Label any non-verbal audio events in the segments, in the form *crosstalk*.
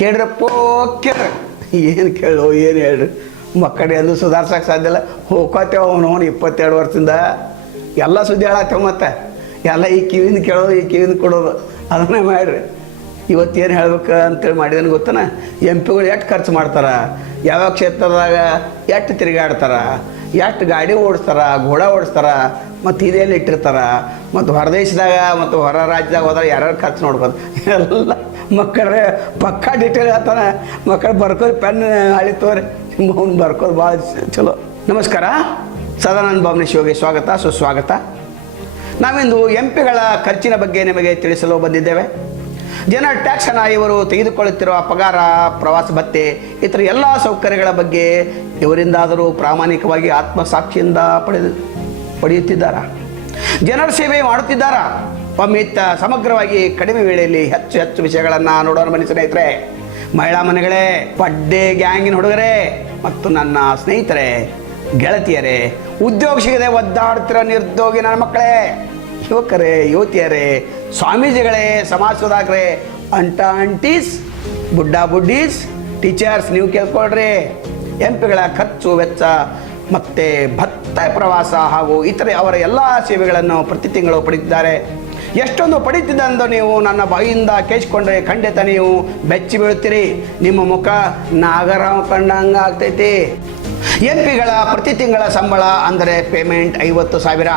ಕೇಳ್ರಪ್ಪೋ ಕೇಳ್ರಿ ಏನು ಕೇಳು, ಏನು ಹೇಳ್ರಿ? ಮಕ್ಕಳು ಎಲ್ಲೂ ಸುಧಾರ್ಸಕ್ಕೆ ಸಾಧ್ಯ ಇಲ್ಲ. ಹೋಗ್ಕೋತೇವ ಅವನು ಅವನು ಇಪ್ಪತ್ತೆರಡು ವರ್ಷದಿಂದ. ಎಲ್ಲ ಸುದ್ದಿ ಹೇಳತ್ತೇವೆ ಮತ್ತೆ. ಎಲ್ಲ ಈ ಕಿವಿಂದ ಕೇಳೋದು, ಈ ಕಿವಿಂದ ಕೊಡೋದು. ಅದನ್ನೇ ಮಾಡ್ರಿ. ಇವತ್ತೇನು ಹೇಳ್ಬೇಕು ಅಂತೇಳಿ ಮಾಡಿದೇನು ಗೊತ್ತನ? ಎಂ ಪಿಗಳು ಎಷ್ಟು ಖರ್ಚು ಮಾಡ್ತಾರೆ? ಯಾವ ಕ್ಷೇತ್ರದಾಗ ಎಷ್ಟು ತಿರುಗಾಡ್ತಾರ? ಎಷ್ಟು ಗಾಡಿ ಓಡಿಸ್ತಾರ? ಘೋಡ ಓಡಿಸ್ತಾರ? ಮತ್ತು ಇದೇಲಿ ಇಟ್ಟಿರ್ತಾರ? ಮತ್ತು ಹೊರದೇಶದಾಗ ಮತ್ತು ಹೊರ ರಾಜ್ಯದಾಗ ಹೋದ್ರೆ ಯಾರ್ಯಾರು ಖರ್ಚು ನೋಡ್ಬೋದು? ಎಲ್ಲ ಮಕ್ಕಳೇ ಪಕ್ಕ ಡಿಟೇಲ್ ಹೇಳ್ತಾನೆ. ಮಕ್ಕಳು ಬರ್ಕೋದು ಪೆನ್ ಹಳಿ ತೋರಿ. ಅವ್ನು ಬರ್ಕೋದು ಭಾಳ ಚಲೋ. ನಮಸ್ಕಾರ. ಸದಾನಂದ ಭವನ ಶಿವಗೆ ಸ್ವಾಗತ. ಸುಸ್ವಾಗತ. ನಾವಿಂದು ಎಂ ಪಿಗಳ ಖರ್ಚಿನ ಬಗ್ಗೆ ನಿಮಗೆ ತಿಳಿಸಲು ಬಂದಿದ್ದೇವೆ. ಜನ ಟ್ಯಾಕ್ಸ್ ಹಣ ಇವರು ತೆಗೆದುಕೊಳ್ಳುತ್ತಿರುವ ಪಗಾರ, ಪ್ರವಾಸ ಭತ್ತೆ, ಇತರ ಎಲ್ಲ ಸೌಕರ್ಯಗಳ ಬಗ್ಗೆ ಇವರಿಂದಾದರೂ ಪ್ರಾಮಾಣಿಕವಾಗಿ ಆತ್ಮಸಾಕ್ಷಿಯಿಂದ ಪಡೆದು ಪಡೆಯುತ್ತಿದ್ದಾರಾ? ಜನರ ಸೇವೆ ಮಾಡುತ್ತಿದ್ದಾರಾ? ಒಮ್ಮೆ ಸಮಗ್ರವಾಗಿ ಕಡಿಮೆ ವೇಳೆಯಲ್ಲಿ ಹೆಚ್ಚು ಹೆಚ್ಚು ವಿಷಯಗಳನ್ನು ನೋಡೋಣ ಬನ್ನಿ ಸ್ನೇಹಿತರೆ. ಮಹಿಳಾ ಮನೆಗಳೇ ಪಡ್ಡೆ ಗ್ಯಾಂಗಿನ ಹುಡುಗರೆ ಮತ್ತು ನನ್ನ ಸ್ನೇಹಿತರೆ, ಗೆಳತಿಯರೇ ಉದ್ಯೋಗ ಸಿಗದೆ ಒದ್ದಾಡ್ತಿರೋ ನಿರ್ದೋಗಿ ನನ್ನ ಮಕ್ಕಳೇ, ಯುವಕರೇ, ಯುವತಿಯರೇ, ಸ್ವಾಮೀಜಿಗಳೇ ಸಮಾಜ ಸುಧಾಕರೇ ಅಂಟ ಅಂಟೀಸ್ ಬುಡ್ಡ ಬುಡ್ಡೀಸ್, ಟೀಚರ್ಸ್ ನೀವು ಕೇಳ್ಕೊಳ್ರಿ. ಎಂ ಪಿಗಳ ಖರ್ಚು, ವೆಚ್ಚ, ಮತ್ತು ಭತ್ತ, ಪ್ರವಾಸ ಹಾಗೂ ಇತರೆ ಅವರ ಎಲ್ಲ ಸೇವೆಗಳನ್ನು ಪ್ರತಿ ತಿಂಗಳು ಪಡೆದಿದ್ದಾರೆ. ಎಷ್ಟೊಂದು ಪಡೀತಿದ್ದಂದು ನೀವು ನನ್ನ ಬಾಯಿಯಿಂದ ಕೇಳಿಸ್ಕೊಂಡ್ರೆ ಖಂಡಿತ ನೀವು ಬೆಚ್ಚಿ ಬೀಳುತ್ತೀರಿ. ನಿಮ್ಮ ಮುಖ ನಾಗರ ಕಂಡಂಗ ಆಗ್ತೈತಿ. ಎಂ ಪಿಗಳ ಪ್ರತಿ ತಿಂಗಳ ಸಂಬಳ ಅಂದರೆ ಪೇಮೆಂಟ್ ಐವತ್ತು ಸಾವಿರ.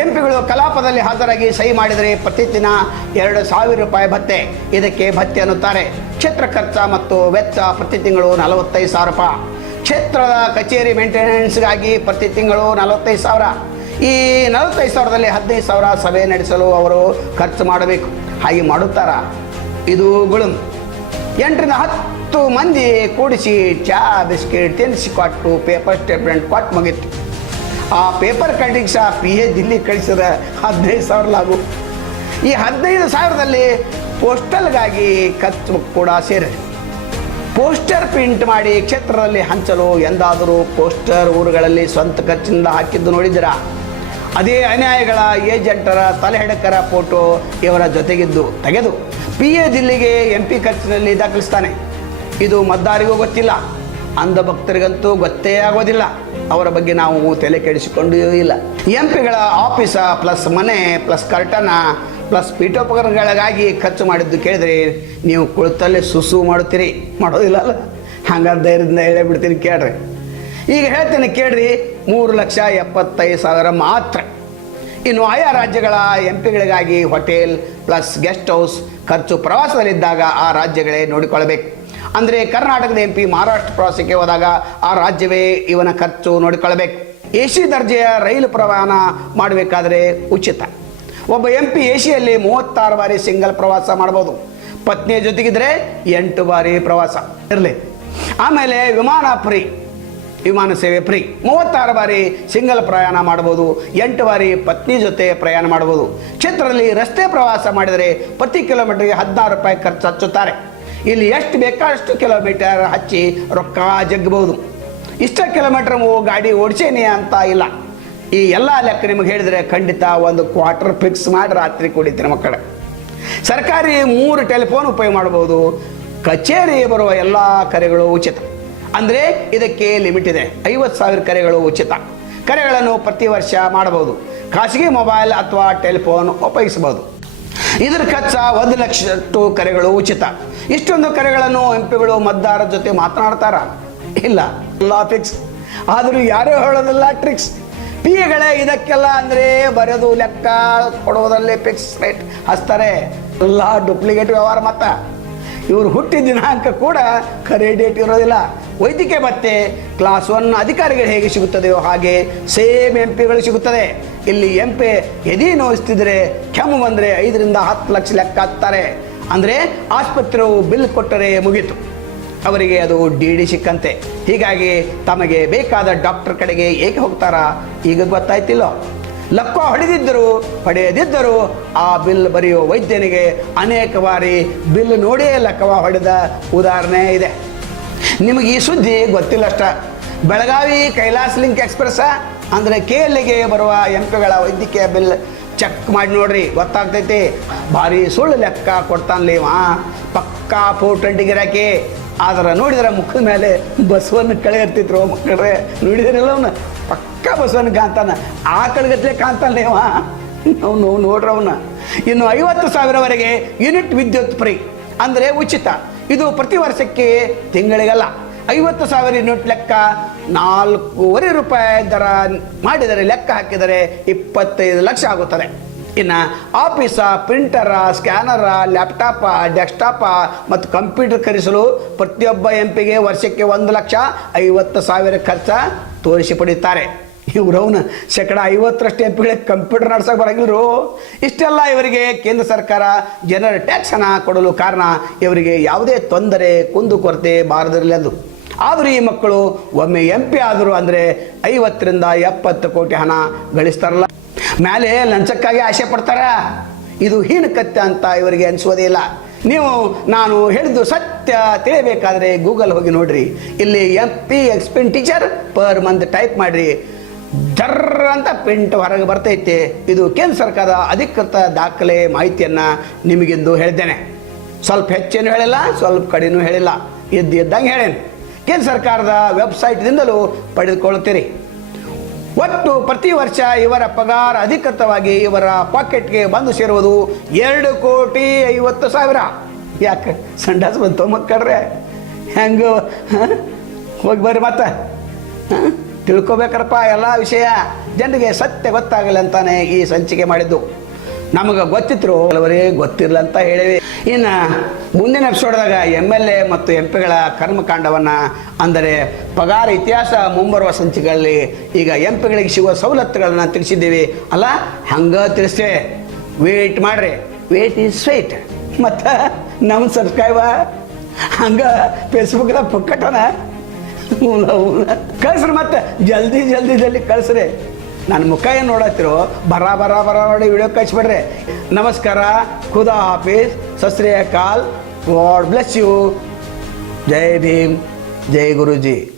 ಎಂ ಪಿಗಳು ಕಲಾಪದಲ್ಲಿ ಹಾಜರಾಗಿ ಸಹಿ ಮಾಡಿದರೆ ಪ್ರತಿ ದಿನ ಎರಡು ಸಾವಿರ ರೂಪಾಯಿ ಭತ್ತೆ. ಇದಕ್ಕೆ ಭತ್ತೆ ಅನ್ನುತ್ತಾರೆ. ಕ್ಷೇತ್ರ ಖರ್ಚ ಮತ್ತು ವೆಚ್ಚ ಪ್ರತಿ ತಿಂಗಳು ನಲವತ್ತೈದು ಸಾವಿರ ರೂಪಾಯಿ. ಕ್ಷೇತ್ರದ ಕಚೇರಿ ಮೇಂಟೆನೆನ್ಸ್ಗಾಗಿ ಪ್ರತಿ ತಿಂಗಳು ನಲವತ್ತೈದು ಸಾವಿರ. ಈ ನಲವತ್ತೈದು ಸಾವಿರದಲ್ಲಿ ಹದಿನೈದು ಸಾವಿರ ಸಭೆ ನಡೆಸಲು ಅವರು ಖರ್ಚು ಮಾಡಬೇಕು. ಹಾಗೆ ಮಾಡುತ್ತಾರ? ಇದು ಗುಳಂ. ಎಂಟರಿಂದ ಹತ್ತು ಮಂದಿ ಕೂಡಿಸಿ ಚಹಾ ಬಿಸ್ಕೆಟ್ ತಿನ್ನಿಸಿ ಕೊಟ್ಟು ಪೇಪರ್ ಸ್ಟೇಟ್ಮೆಂಟ್ ಕೊಟ್ಟು ಮುಗೀತು. ಆ ಪೇಪರ್ ಕಟಿಂಗ್ ಸಹ ಪಿ ಎ ದಿಲ್ಲಿ ಕಳಿಸಿದ ಹದಿನೈದು ಸಾವಿರ ಲಾಗು ಈ ಹದಿನೈದು ಸಾವಿರದಲ್ಲಿ ಪೋಸ್ಟಲ್ಗಾಗಿ ಖರ್ಚು ಕೂಡ ಸೇರಿದೆ. ಪೋಸ್ಟರ್ ಪ್ರಿಂಟ್ ಮಾಡಿ ಕ್ಷೇತ್ರದಲ್ಲಿ ಹಂಚಲು ಎಂದಾದರೂ ಪೋಸ್ಟರ್ ಊರುಗಳಲ್ಲಿ ಸ್ವಂತ ಖರ್ಚಿನಿಂದ ಹಾಕಿದ್ದು ನೋಡಿದ್ದೀರಾ? ಅದೇ ಅನ್ಯಾಯಗಳ ಏಜೆಂಟರ ತಲೆಹೆಡಕರ ಫೋಟೋ ಇವರ ಜೊತೆಗಿದ್ದು ತೆಗೆದು ಪಿ ಎ ದಿಲ್ಲಿಗೆ ಎಂ ಪಿ ಖರ್ಚಿನಲ್ಲಿ ದಾಖಲಿಸ್ತಾನೆ. ಇದು ಮದ್ದಾರಿಗೂ ಗೊತ್ತಿಲ್ಲ. ಅಂಧ ಭಕ್ತರಿಗಂತೂ ಗೊತ್ತೇ ಆಗೋದಿಲ್ಲ. ಅವರ ಬಗ್ಗೆ ನಾವು ತಲೆ ಕೆಡಿಸಿಕೊಂಡು ಇಲ್ಲ. ಎಂ ಪಿಗಳ ಆಫೀಸ ಪ್ಲಸ್ ಮನೆ ಪ್ಲಸ್ ಕರ್ಟನ ಪ್ಲಸ್ ಪೀಠೋಪಕರಣಗಳಿಗಾಗಿ ಖರ್ಚು ಮಾಡಿದ್ದು ಕೇಳಿದ್ರೆ ನೀವು ಕುಳಿತಲ್ಲೇ ಸುಸು ಮಾಡುತ್ತೀರಿ. ಮಾಡೋದಿಲ್ಲ ಅಲ್ಲ? ಹಂಗಾರೆ ಧೈರ್ಯದಿಂದ ಹೇಳೇ ಬಿಡ್ತೀನಿ ಕೇಳ್ರಿ. ಈಗ ಹೇಳ್ತೇನೆ ಕೇಳ್ರಿ ಮೂರು ಲಕ್ಷ ಎಪ್ಪತ್ತೈದು ಸಾವಿರ ಮಾತ್ರ. ಇನ್ನು ಆಯಾ ರಾಜ್ಯಗಳ ಎಂ ಪಿಗಳಿಗಾಗಿ ಹೋಟೆಲ್ ಪ್ಲಸ್ ಗೆಸ್ಟ್ ಹೌಸ್ ಖರ್ಚು ಪ್ರವಾಸದಲ್ಲಿದ್ದಾಗ ಆ ರಾಜ್ಯಗಳೇ ನೋಡಿಕೊಳ್ಳಬೇಕು. ಅಂದರೆ ಕರ್ನಾಟಕದ ಎಂ ಮಹಾರಾಷ್ಟ್ರ ಪ್ರವಾಸಕ್ಕೆ ಹೋದಾಗ ಆ ರಾಜ್ಯವೇ ಇವನ ಖರ್ಚು ನೋಡಿಕೊಳ್ಳಬೇಕು. ಎ ಸಿ ದರ್ಜೆಯ ರೈಲು ಪ್ರಯಾಣ ಮಾಡಬೇಕಾದ್ರೆ ಉಚಿತ. ಒಬ್ಬ ಎಂ ಪಿ ಎ ಸಿಯಲ್ಲಿ ಮೂವತ್ತಾರು ಬಾರಿ ಸಿಂಗಲ್ ಪ್ರವಾಸ ಮಾಡ್ಬೋದು ಪತ್ನಿಯ ಜೊತೆಗಿದ್ರೆ ಎಂಟು ಬಾರಿ ಪ್ರವಾಸ. ಇರಲಿ. ಆಮೇಲೆ ವಿಮಾನ ಫ್ರೀ. ವಿಮಾನ ಸೇವೆ ಫ್ರೀ. ಮೂವತ್ತಾರು ಬಾರಿ ಸಿಂಗಲ್ ಪ್ರಯಾಣ ಮಾಡಬಹುದು, ಎಂಟು ಬಾರಿ ಪತ್ನಿ ಜೊತೆ ಪ್ರಯಾಣ ಮಾಡಬಹುದು. ಕ್ಷೇತ್ರದಲ್ಲಿ ರಸ್ತೆ ಪ್ರವಾಸ ಮಾಡಿದರೆ ಪ್ರತಿ ಕಿಲೋಮೀಟರ್ಗೆ ಹದಿನಾರು ರೂಪಾಯಿ ಖರ್ಚು ಹಚ್ಚುತ್ತಾರೆ ಇಲ್ಲಿ ಎಷ್ಟು ಬೇಕಾದಷ್ಟು ಕಿಲೋಮೀಟರ್ ಹಚ್ಚಿ ರೊಕ್ಕ ಜಗ್ಗಬಹುದು. ಇಷ್ಟ ಕಿಲೋಮೀಟರ್ ಗಾಡಿ ಓಡಿಸೇನೆ ಅಂತ ಇಲ್ಲ. ಈ ಎಲ್ಲ ಲೆಕ್ಕ ನಿಮಗೆ ಹೇಳಿದರೆ ಖಂಡಿತ ಒಂದು ಕ್ವಾರ್ಟರ್ ಫಿಕ್ಸ್ ಮಾಡಿ ರಾತ್ರಿ ಕುಡಿತೀರಿ ಮಕ್ಕಳ. ಸರ್ಕಾರಿ ಮೂರು ಟೆಲಿಫೋನ್ ಉಪಯೋಗ ಮಾಡಬಹುದು. ಕಚೇರಿ ಬರುವ ಎಲ್ಲ ಕರೆಗಳು ಉಚಿತ. ಅಂದರೆ ಇದಕ್ಕೆ ಲಿಮಿಟ್ ಇದೆ. ಐವತ್ತು ಸಾವಿರ ಕರೆಗಳು ಉಚಿತ. ಕರೆಗಳನ್ನು ಪ್ರತಿ ವರ್ಷ ಮಾಡಬಹುದು. ಖಾಸಗಿ ಮೊಬೈಲ್ ಅಥವಾ ಟೆಲಿಫೋನ್ ಉಪಯೋಗಿಸಬಹುದು. ಇದರ ಖರ್ಚ ಒಂದು ಲಕ್ಷಷ್ಟು ಕರೆಗಳು ಉಚಿತ. ಇಷ್ಟೊಂದು ಕರೆಗಳನ್ನು ಎಂ ಪಿಗಳು ಮತದಾರರ ಜೊತೆ ಮಾತನಾಡ್ತಾರ? ಇಲ್ಲ. ಎಲ್ಲ ಫಿಕ್ಸ್ ಆದರೂ ಯಾರೂ ಹೇಳೋದಿಲ್ಲ ಟ್ರಿಕ್ಸ್ ಪಿ ಎಗಳೇ ಇದಕ್ಕೆಲ್ಲ ಅಂದರೆ ಬರೆದು ಲೆಕ್ಕ ಕೊಡುವುದರಲ್ಲಿ ಫಿಕ್ಸ್ ರೇಟ್ ಹಚ್ತಾರೆ. ಎಲ್ಲ ಡೂಪ್ಲಿಕೇಟ್ ವ್ಯವಹಾರ ಮತ್ತ. ಇವರು ಹುಟ್ಟಿದ ದಿನಾಂಕ ಕೂಡ ಕರೆ ಡೇಟ್ ಇರೋದಿಲ್ಲ. ವೈದ್ಯಕೀಯ ಭತ್ತೆ ಕ್ಲಾಸ್ ಒನ್ ಅಧಿಕಾರಿಗಳು ಹೇಗೆ ಸಿಗುತ್ತದೆಯೋ ಹಾಗೆ ಸೇಮ್ ಎಂ ಪಿಗಳು ಸಿಗುತ್ತದೆ. ಇಲ್ಲಿ ಎಂ ಪಿ ಎದೆ ನೋಯಿಸ್ತಿದ್ರೆ ಕೆಮ್ಮು ಬಂದರೆ ಐದರಿಂದ ಹತ್ತು ಲಕ್ಷ ಲೆಕ್ಕ ಹಾಕ್ತಾರೆ. ಅಂದರೆ ಆಸ್ಪತ್ರೆಯು ಬಿಲ್ ಕೊಟ್ಟರೆ ಮುಗೀತು. ಅವರಿಗೆ ಅದು ಡಿ ಡಿ ಸಿಕ್ಕಂತೆ. ಹೀಗಾಗಿ ತಮಗೆ ಬೇಕಾದ ಡಾಕ್ಟರ್ ಕಡೆಗೆ ಏಕೆ ಹೋಗ್ತಾರಾ? ಈಗ ಗೊತ್ತಾಯ್ತಿಲ್ಲೋ. ಲಕ್ಕ ಹೊಡೆದಿದ್ದರು ಹೊಡೆಯದಿದ್ದರು ಆ ಬಿಲ್ ಬರೆಯುವ ವೈದ್ಯನಿಗೆ ಅನೇಕ ಬಾರಿ ಬಿಲ್ ನೋಡಿಯೇ ಲಕ್ಕವ ಹೊಡೆದ ಉದಾಹರಣೆ ಇದೆ. ನಿಮಗೆ ಈ ಸುದ್ದಿ ಗೊತ್ತಿಲ್ಲ ಅಷ್ಟ. ಬೆಳಗಾವಿ ಕೈಲಾಸ್ ಲಿಂಕ್ ಎಕ್ಸ್ಪ್ರೆಸ್ ಅಂದ್ರೆ ಕೆ ಎಲ್ಲಿಗೆ ಬರುವ ಎಂ ಪಿಗಳ ವೈದ್ಯಕೀಯ ಬಿಲ್ ಚೆಕ್ ಮಾಡಿ ನೋಡ್ರಿ, ಗೊತ್ತಾಗ್ತೈತಿ. ಭಾರಿ ಸುಳ್ಳು ಲೆಕ್ಕ ಕೊಡ್ತಾನೆ ಪಕ್ಕಾ ಪೋರ್ಟೆಂಟ್ ಗಿರಾಕಿ ಆದ್ರೆ ನೋಡಿದ್ರೆ ಮುಖದ ಮೇಲೆ ಬಸವನ್ನ ಕಳೆ ಇರ್ತಿದ್ರು ಮಕ್ಕಳ್ರೆ ನೋಡಿದ್ರಲ್ಲ ಅವನು? ಪಕ್ಕಾ ಬಸವನ್ನ ಕಾಂತಾನ ಆ ಕಳಗತ್ಲೆ ಕಾಂತಾನೆ ಅವ ಅವನು, ನೋಡ್ರವನ. ಇನ್ನು ಐವತ್ತು ಸಾವಿರವರೆಗೆ ಯೂನಿಟ್ ವಿದ್ಯುತ್ ಫ್ರೀ ಅಂದರೆ ಉಚಿತ. ಇದು ಪ್ರತಿ ವರ್ಷಕ್ಕೆ ತಿಂಗಳಿಗಲ್ಲ. ಐವತ್ತು ಸಾವಿರ ಯೂನಿಟ್ ಲೆಕ್ಕ, ನಾಲ್ಕೂವರೆ ರೂಪಾಯಿ ದರ ಮಾಡಿದರೆ, ಲೆಕ್ಕ ಹಾಕಿದರೆ ಇಪ್ಪತ್ತೈದು ಲಕ್ಷ ಆಗುತ್ತದೆ. ಇನ್ನು ಆಫೀಸ, ಪ್ರಿಂಟರ, ಸ್ಕ್ಯಾನರ, ಲ್ಯಾಪ್ಟಾಪ, ಡೆಸ್ಕ್ಟಾಪ ಮತ್ತು ಕಂಪ್ಯೂಟರ್ ಖರೀದಿಸಲು ಪ್ರತಿಯೊಬ್ಬ ಎಂ ಪಿಗೆ ವರ್ಷಕ್ಕೆ ಒಂದು ಲಕ್ಷ ಐವತ್ತು ಸಾವಿರ ಖರ್ಚ ತೋರಿಸಿ ಪಡೆಯುತ್ತಾರೆ ಇವ್ರವನ ಶೇಕಡ ಐವತ್ತರಷ್ಟು ಎಂ ಪಿಗಳಿಗೆ ಕಂಪ್ಯೂಟರ್ ನಡ್ಸೋಕೆ ಬರಂಗಿಲ್ರು. ಇಷ್ಟೆಲ್ಲ ಇವರಿಗೆ ಕೇಂದ್ರ ಸರ್ಕಾರ ಜನರ ಟ್ಯಾಕ್ಸ್ ಹಣ ಕೊಡಲು ಕಾರಣ ಇವರಿಗೆ ಯಾವುದೇ ತೊಂದರೆ ಕುಂದುಕೊರತೆ ಬಾರದಿರಲಿ ಅದು ಆದರೂ ಈ ಮಕ್ಕಳು ಒಮ್ಮೆ ಎಂ ಪಿ ಆದರು ಅಂದರೆ ಐವತ್ತರಿಂದ ಎಪ್ಪತ್ತು ಕೋಟಿ ಹಣ ಗಳಿಸ್ತಾರಲ್ಲ. ಮೇಲೆ ಲಂಚಕ್ಕಾಗಿ ಆಸೆ ಪಡ್ತಾರ. ಇದು ಹೀನಕತ್ಯ ಅಂತ ಇವರಿಗೆ ಅನಿಸೋದೇ ಇಲ್ಲ. ನೀವು, ನಾನು ಹೇಳಿದ್ದು ಸತ್ಯ ತಿಳಿಯಬೇಕಾದ್ರೆ ಗೂಗಲ್ ಹೋಗಿ ನೋಡ್ರಿ. ಇಲ್ಲಿ M P expenditure per month type ಮಾಡಿರಿ. ಜರ್ರ ಅಂತ ಪ್ರಿಂಟ್ ಹೊರಗೆ ಬರ್ತೈತೆ. ಇದು ಕೇಂದ್ರ ಸರ್ಕಾರದ ಅಧಿಕೃತ ದಾಖಲೆ ಮಾಹಿತಿಯನ್ನು ನಿಮಗಿಂದು ಹೇಳಿದ್ದೇನೆ. ಸ್ವಲ್ಪ ಹೆಚ್ಚೇನು ಹೇಳಿಲ್ಲ, ಸ್ವಲ್ಪ ಕಡಿನೂ ಹೇಳಿಲ್ಲ. ಇದ್ದು ಇದ್ದಂಗೆ ಹೇಳೇನು. ಕೇಂದ್ರ ಸರ್ಕಾರದ ವೆಬ್ಸೈಟ್ದಿಂದಲೂ ಪಡೆದುಕೊಳ್ಳುತ್ತೀರಿ. ಒಟ್ಟು ಪ್ರತಿ ವರ್ಷ ಇವರ ಪಗಾರ ಅಧಿಕೃತವಾಗಿ ಇವರ ಪಾಕೆಟ್ಗೆ ಬಂದು ಸೇರುವುದು ಎರಡು ಕೋಟಿ ಐವತ್ತು ಸಾವಿರ. ಯಾಕೆ? ಸಂಡಾಸ್ ಬಂತು ಮಕ್ಕಳ್ರೆ ಹೆಂಗೆ ಹೋಗಿ ಬರ್ರಿ ಮತ್ತೆ. ಹ? ತಿಳ್ಕೊಬೇಕರಪ್ಪ ಎಲ್ಲ ವಿಷಯ. ಜನರಿಗೆ ಸತ್ಯ ಗೊತ್ತಾಗಲಿ ಅಂತಾನೆ ಈ ಸಂಚಿಕೆ ಮಾಡಿದ್ದು. ನಮಗೆ ಗೊತ್ತಿದ್ರು ಕೆಲವರೇ ಗೊತ್ತಿರಲ್ಲ ಅಂತ ಹೇಳಿವಿ. ಇನ್ನು ಮುಂದಿನ ಎಪಿಸೋಡ್ದಾಗ ಎಂ ಎಲ್ ಎ ಮತ್ತು ಎಂ ಪಿಗಳ ಕರ್ಮಕಾಂಡವನ್ನು, ಅಂದರೆ ಪಗಾರ ಇತಿಹಾಸ ಮುಂಬರುವ ಸಂಚಿಕೆಗಳಲ್ಲಿ ಈಗ ಎಂ ಪಿಗಳಿಗೆ ಸಿಗುವ ಸವಲತ್ತುಗಳನ್ನು ತಿಳಿಸಿದ್ದೀವಿ. ಅಲ್ಲ, ಹಂಗೆ ತಿಳಿಸ್ತೇವೆ ವೇಟ್ ಮಾಡ್ರಿ. ವೇಟ್ ಈಸ್ ಸ್ವೀಟ್ ಮತ್ತು ನಮ್ಮ ಸಬ್ಸ್ಕ್ರೈಬ ಹಂಗೆ ಫೇಸ್ಬುಕ್ದಾಗ *laughs* ಪುಕ್ಕಟನ ಕಳ್ಸ್ರಿ ಮತ್ತೆ. ಜಲ್ದಿ ಜಲ್ದಿ ಜಲ್ದಿ ಕಳ್ಸ್ರಿ. ನನ್ನ ಮುಖ ಏನು ನೋಡತ್ತಿರೋ, ಬರ ಬರ ಬರ ನೋಡಿ ವಿಡಿಯೋ ಕಳಿಸ್ಬಿಡ್ರಿ. ನಮಸ್ಕಾರ, ಖುದಾ ಆಫೀಸ್ ಸಸ್ರಿಯ ಕಾಲ್, ಗಾಡ್ ಬ್ಲೆಸ್ ಯು. ಜೈ ಭೀಮ್, ಜೈ ಗುರುಜಿ.